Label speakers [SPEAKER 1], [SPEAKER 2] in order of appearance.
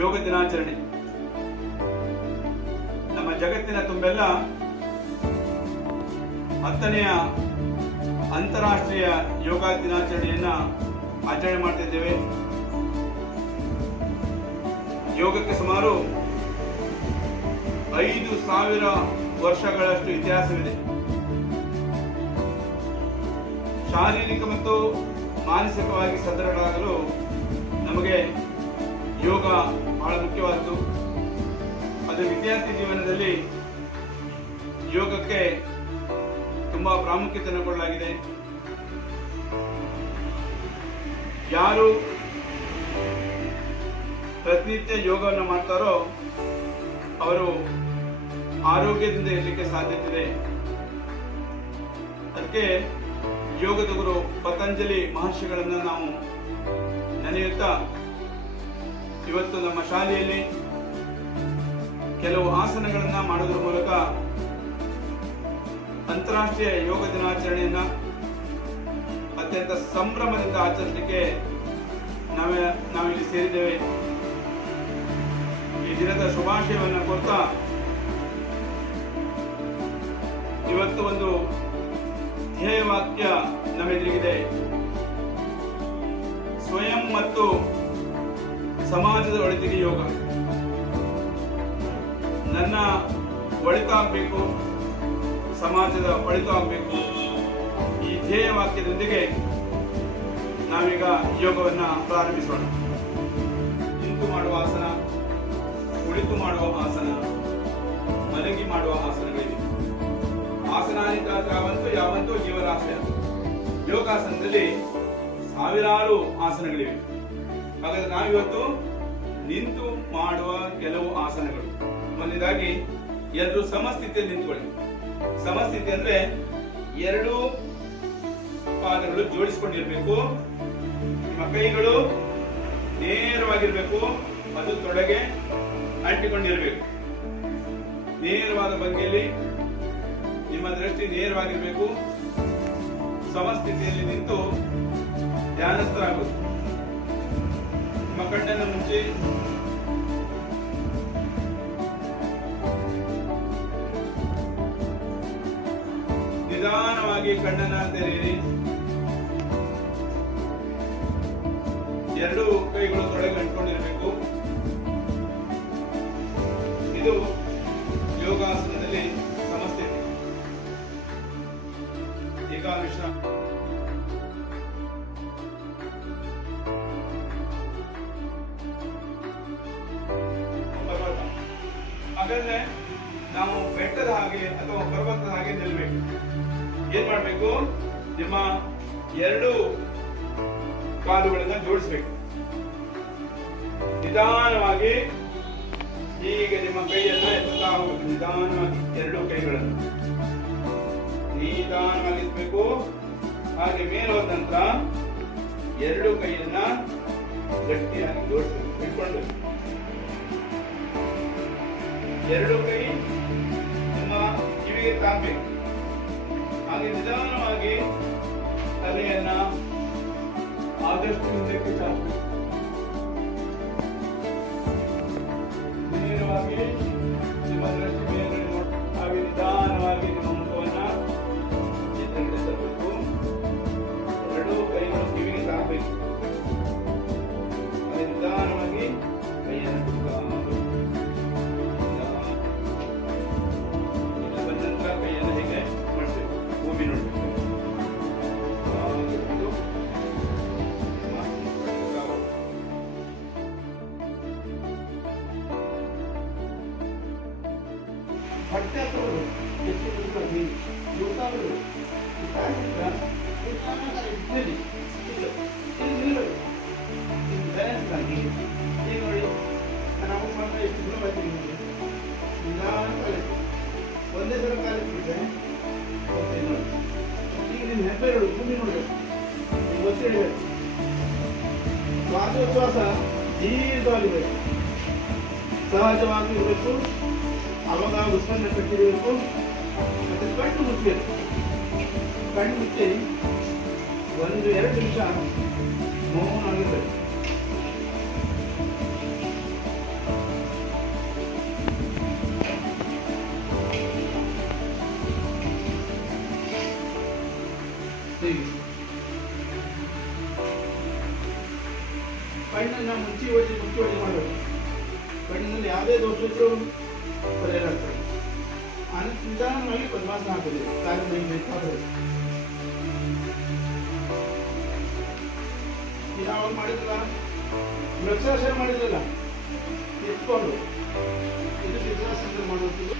[SPEAKER 1] ಯೋಗ ದಿನಾಚರಣೆ. ನಮ್ಮ ಜಗತ್ತಿನ ತುಂಬೆಲ್ಲ ಹತ್ತನೆಯ ಅಂತಾರಾಷ್ಟ್ರೀಯ ಯೋಗ ದಿನಾಚರಣೆಯನ್ನ ಆಚರಣೆ ಮಾಡ್ತಿದ್ದೇವೆ. ಯೋಗಕ್ಕೆ ಸುಮಾರು ಐದು ಸಾವಿರ ವರ್ಷಗಳಷ್ಟು ಇತಿಹಾಸವಿದೆ. ಶಾರೀರಿಕ ಮತ್ತು ಮಾನಸಿಕವಾಗಿ ಸದೃಢರಾಗಲು ನಮಗೆ ಯೋಗ ಬಹಳ ಮುಖ್ಯವಾದ್ದು. ಅದು ವಿದ್ಯಾರ್ಥಿ ಜೀವನದಲ್ಲಿ ಯೋಗಕ್ಕೆ ತುಂಬಾ ಪ್ರಾಮುಖ್ಯತೆಯನ್ನು ಕೊಡಲಾಗಿದೆ ಯಾರು ಪ್ರತಿನಿತ್ಯ ಯೋಗವನ್ನು ಮಾಡ್ತಾರೋ ಅವರು ಆರೋಗ್ಯದಿಂದ ಇರಲಿಕ್ಕೆ ಸಾಧ್ಯತೆ ಇದೆ ಅದಕ್ಕೆ ಯೋಗದ ಗುರು ಪತಂಜಲಿ ಮಹರ್ಷಿಗಳನ್ನು ನಾವು ನೆನೆಯುತ್ತಾ ಇವತ್ತು ನಮ್ಮ ಶಾಲೆಯಲ್ಲಿ ಕೆಲವು ಆಸನಗಳನ್ನ ಮಾಡುವುದರ ಮೂಲಕ ಅಂತಾರಾಷ್ಟ್ರೀಯ ಯೋಗ ದಿನಾಚರಣೆಯನ್ನ ಅತ್ಯಂತ ಸಂಭ್ರಮದಿಂದ ಆಚರಿಸಲಿಕ್ಕೆ ನಾವೇ ನಾವಿಲ್ಲಿ ಸೇರಿದ್ದೇವೆ. ಈ ದಿನದ ಶುಭಾಶಯವನ್ನು ಕೊಡ್ತಾ ಇವತ್ತು ಒಂದು ಧ್ಯೇಯ ವಾಕ್ಯ ನಮ್ಮೆದುರಿಗಿದೆ. ಸ್ವಯಂ ಮತ್ತು ಸಮಾಜದ ಒಳಿತಿಗೆ ಯೋಗ. ನನ್ನ ಒಳಿತಾಗಬೇಕು ಆಗ್ಬೇಕು ಸಮಾಜದ ಒಳಿತಾಗಬೇಕು. ಆಗ್ಬೇಕು ಈ ಧ್ಯೇಯ ವಾಕ್ಯದೊಂದಿಗೆ ನಾವೀಗ ಯೋಗವನ್ನು ಪ್ರಾರಂಭಿಸೋಣ. ನಿಂತು ಮಾಡುವ ಆಸನ, ಕುಳಿತು ಮಾಡುವ ಆಸನ, ಮಲಗಿ ಮಾಡುವ ಆಸನಗಳಿವೆ. ಆಸನಾನಿಕ ಯಾವಂತೂ ಯಾವಂತೂ ಜೀವನಾಸನ ಯೋಗಾಸನದಲ್ಲಿ ಸಾವಿರಾರು ಆಸನಗಳಿವೆ. ಹಾಗಾದ್ರೆ ನಾವಿವತ್ತು ನಿಂತು ಮಾಡುವ ಕೆಲವು ಆಸನಗಳು. ಮೊದಲನೇದಾಗಿ ಎಲ್ಲರೂ ಸಮಸ್ಥಿತಿಯಲ್ಲಿ ನಿಂತ್ಕೊಳ್ಳಿ. ಸಮಸ್ಥಿತಿ ಅಂದ್ರೆ ಎರಡು ಪಾದಗಳು ಜೋಡಿಸಿಕೊಂಡಿರ್ಬೇಕು. ನಿಮ್ಮ ಕೈಗಳು ನೇರವಾಗಿರ್ಬೇಕು. ಅದು ತೊಡಗೆ ಅಂಟಿಕೊಂಡಿರ್ಬೇಕು. ನೇರವಾದ ಬಗ್ಗೆಯಲ್ಲಿ ನಿಮ್ಮ ದೃಷ್ಟಿ ನೇರವಾಗಿರ್ಬೇಕು. ಸಮಸ್ಥಿತಿಯಲ್ಲಿ ನಿಂತು ಧ್ಯಾನಸ್ಥರಾಗುವುದು ನಿಮ್ಮ ನಿಧಾನವಾಗಿ ಕಣ್ಣನ ತೆರೆಯಿರಿ ಎರಡು ಕೈಗಳು ತೊಡೆಗೆ ಅಂಟ್ಕೊಂಡಿರಬೇಕು. ಇದು ಯೋಗಾಸನದಲ್ಲಿ ಸಮಸ್ಥಿತಿ ಈಗ ಹಾಗಾದ್ರೆ ನಾವು ಬೆಟ್ಟದ ಹಾಗೆ ಅಥವಾ ಪರ್ವತದ ಹಾಗೆ ನಿಲ್ಬೇಕು. ಏನ್ ಮಾಡ್ಬೇಕು? ನಿಮ್ಮ ಎರಡು ಕಾಲುಗಳನ್ನ ಜೋಡಿಸ್ಬೇಕು. ನಿಧಾನವಾಗಿ ಈಗ ನಿಮ್ಮ ಕೈಯನ್ನ ಎತ್ತುತ್ತಾ ಹೋಗಿ ನಿಧಾನವಾಗಿ ಎರಡು ಕೈಗಳನ್ನು. ನಿಧಾನವಾಗಿ ಎತ್ತಬೇಕು. ಹಾಗೆ ಮೇಲೆ ಹೋದ ಎರಡು ಕೈಯನ್ನ ಗಟ್ಟಿಯಾಗಿ ಜೋಡಿಸ್ಬೇಕು. ಇಟ್ಕೊಂಡು ಎರಡು ಕೈ ನಿಮ್ಮ ಕಿವಿಗೆ ತಾಗ್ಬೇಕು ಹಾಗೆ ನಿಧಾನವಾಗಿ ತಲೆಯನ್ನ ಆದಷ್ಟು ಹಿಂದಕ್ಕೆ ಚಾಚಬೇಕು
[SPEAKER 2] ಹೊಟ್ಟೆ ಎಷ್ಟು ತಿಳ್ಕೊಳ್ಳಿ ಯುವಕರು ನಿಲ್ಲಿ ಇಲ್ಲಿ ನಿಲ್ಲಬೇಕು ಇದು ಬ್ಯಾಲೆನ್ಸ್ ಆಗಿ ಈಗ ನೋಡಿ ನಾವು ಮಾತ್ರ ಎಷ್ಟು ಗುಣ ಬರ್ತೀನಿ ಕಾಲಿಟ್ಟು ಒಂದೇ ಸಲ ಓಕೆ ನೋಡಿ ಈಗ ನಿಮ್ಮ ಹೆಬ್ಬೆರಳು ಭೂಮಿ ನೋಡಬೇಕು ನೀವು ಹಿಡಿಬೇಕು ಶ್ವಾಸೋಚ್ಛ್ವಾಸ ದೀರ್ಘವಾಗಿರಬೇಕು ಸಹಜವಾಗಿ ಇರಬೇಕು. ಅವಾಗ ಉತ್ಪನ್ನ ಕಟ್ಟಿರಬೇಕು ಮತ್ತು ಕಣ್ಣು ಮುಚ್ಚಬೇಕು ಕಣ್ಣು ಮುಚ್ಚಿ ಒಂದು ಎರಡು ನಿಮಿಷ ಮೌನವಾಗಿರಬೇಕು ಕಣ್ಣನ್ನು ಮುಚ್ಚಿ ಒಳ್ಳೆ ಮುಚ್ಚಿ ಒಳ್ಳೆ ಮಾಡಬೇಕು ಕಣ್ಣಿನಲ್ಲಿ ಯಾವುದೇ ದೋಷ ಇದ್ರೂ ಪರಿಹಾರ ಆಗ್ತದೆ ಆನಂತರ ನಿಧಾನವಾಗಿ ಪದ್ಮಾಸನ ಹಾಕೋದು ಕಾಲು ಮೈ ಬೇಕಾದ್ರೆ ಯಾವಾಗ ಮಾಡಿದ್ರಲ್ಲ ವೃಕ್ಷಾಸನ ಮಾಡಿದ್ರಲ್ಲ ಎತ್ಕೊಂಡು ಇದು ಸಿದ್ಧಾಸನ ಮಾಡುವಂಥದ್ದು